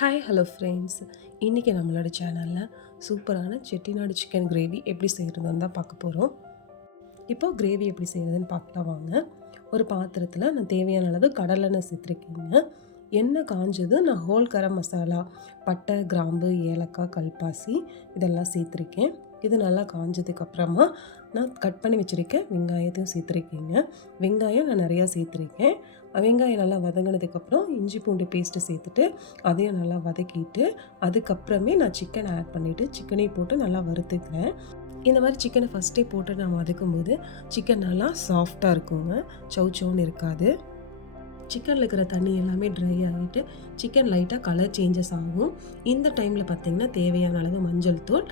Hi hello friends. இன்றைக்கி நம்மளோட சேனலில் சூப்பரான செட்டிநாடு சிக்கன் கிரேவி எப்படி செய்கிறதுன்னு தான் பார்க்க போகிறோம். இப்போது கிரேவி எப்படி செய்கிறதுன்னு பார்க்கலாம் வாங்க. ஒரு பாத்திரத்தில் நான் தேவையான அளவு கடலெண்ணெய் சேர்த்துருக்கேங்க. எண்ணெய் காஞ்சது நான் ஹோல் கரம் மசாலா, பட்டை, கிராம்பு, ஏலக்காய், கல்பாசி இதெல்லாம் சேர்த்துருக்கேன். இது நல்லா காஞ்சதுக்கப்புறமா நான் கட் பண்ணி வச்சுருக்கேன் வெங்காயத்தையும் சேர்த்துருக்கேங்க. வெங்காயம் நான் நிறையா சேர்த்துருக்கேன். வெங்காயம் நல்லா வதங்கினதுக்கப்புறம் இஞ்சி பூண்டு பேஸ்ட்டு சேர்த்துட்டு அதையும் நல்லா வதக்கிட்டு அதுக்கப்புறமே நான் சிக்கனை ஆட் பண்ணிவிட்டு சிக்கனையும் போட்டு நல்லா வறுத்துக்கிறேன். இந்த மாதிரி சிக்கனை ஃபஸ்ட்டே போட்டு நான் வதக்கும்போது சிக்கன் நல்லா சாஃப்டாக இருக்குங்க, சவுச்சவுன்னு இருக்காது. சிக்கனில் இருக்கிற தண்ணி எல்லாமே ட்ரை ஆகிட்டு சிக்கன் லைட்டாக கலர் சேஞ்சஸ் ஆகும். இந்த டைமில் பார்த்திங்கன்னா தேவையான அளவு மஞ்சள் தூள்,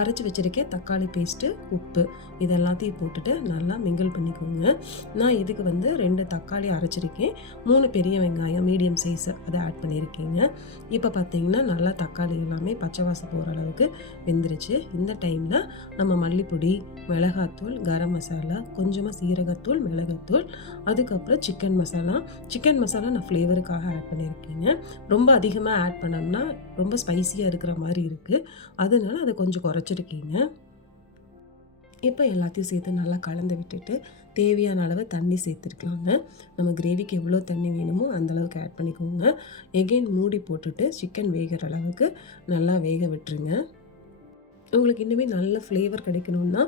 அரைச்சி வச்சுருக்கேன் தக்காளி பேஸ்ட்டு, உப்பு இது எல்லாத்தையும் போட்டுட்டு நல்லா மிங்கிள் பண்ணிக்கோங்க. நான் இதுக்கு 2 தக்காளி அரைச்சிருக்கேன், 3 பெரிய வெங்காயம் மீடியம் சைஸு அதை ஆட் பண்ணியிருக்கேங்க. இப்போ பார்த்திங்கன்னா நல்லா தக்காளி எல்லாமே பச்சை வாசம் போகிற அளவுக்கு வெந்துருச்சு. இந்த டைமில் நம்ம மல்லிப்பொடி, மிளகாத்தூள், கரம் மசாலா, கொஞ்சமாக சீரகத்தூள், மிளகாத்தூள், அதுக்கப்புறம் சிக்கன் மசாலா நான் ஃப்ளேவருக்காக ஆட் பண்ணியிருக்கேங்க. ரொம்ப அதிகமாக ஆட் பண்ணோம்னா ரொம்ப ஸ்பைசியாக இருக்கிற மாதிரி இருக்குது, அதனால அதை கொஞ்சம் குறைச்சிருக்கீங்க. இப்போ எல்லாத்தையும் சேர்த்து நல்லா கலந்து விட்டுட்டு தேவையான அளவு தண்ணி சேர்த்துருக்கலாங்க. நம்ம கிரேவிக்கு எவ்வளோ தண்ணி வேணுமோ அந்தளவுக்கு ஆட் பண்ணிக்கோங்க. எகெயின் மூடி போட்டுட்டு சிக்கன் வேகிற அளவுக்கு நல்லா வேக விட்டுருங்க. உங்களுக்கு இன்னுமே நல்ல ஃப்ளேவர் கிடைக்கணுன்னா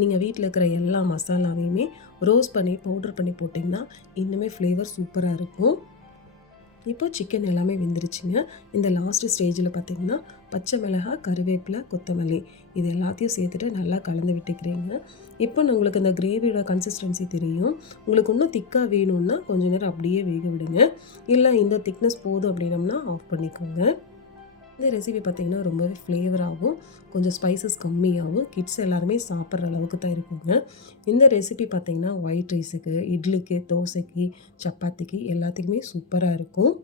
நீங்கள் வீட்டில் இருக்கிற எல்லா மசாலாவையுமே ரோஸ்ட் பண்ணி பவுடர் பண்ணி போட்டிங்கன்னா இன்னுமே ஃப்ளேவர் சூப்பராக இருக்கும். இப்போ சிக்கன் எல்லாமே வெந்துருச்சுங்க. இந்த லாஸ்ட்டு ஸ்டேஜில் பார்த்திங்கன்னா பச்சை மிளகாய், கருவேப்பிலை, கொத்தமல்லி இது எல்லாத்தையும் சேர்த்துட்டு நல்லா கலந்து விட்டுக்கிறீங்க. இப்போ உங்களுக்கு இந்த கிரேவியோட கன்சிஸ்டன்சி தெரியும். உங்களுக்கு இன்னும் திக்காக வேணும்னா கொஞ்சம் நேரம் அப்படியே வேக விடுங்க. இல்லை இந்த திக்னஸ் போதும் அப்படின்னம்னா ஆஃப் பண்ணிக்கோங்க. இந்த ரெசிபி பார்த்திங்கன்னா ரொம்பவே ஃப்ளேவராகவும் கொஞ்சம் ஸ்பைசஸ் கம்மியாகவும் கிட்ஸ் எல்லாருமே சாப்பிட்ற அளவுக்கு தான் இருக்குங்க. இந்த ரெசிபி பார்த்திங்கன்னா ஒயிட் ரைஸுக்கு, இட்லிக்கு, தோசைக்கு, சப்பாத்திக்கு எல்லாத்துக்குமே சூப்பராக இருக்கும்.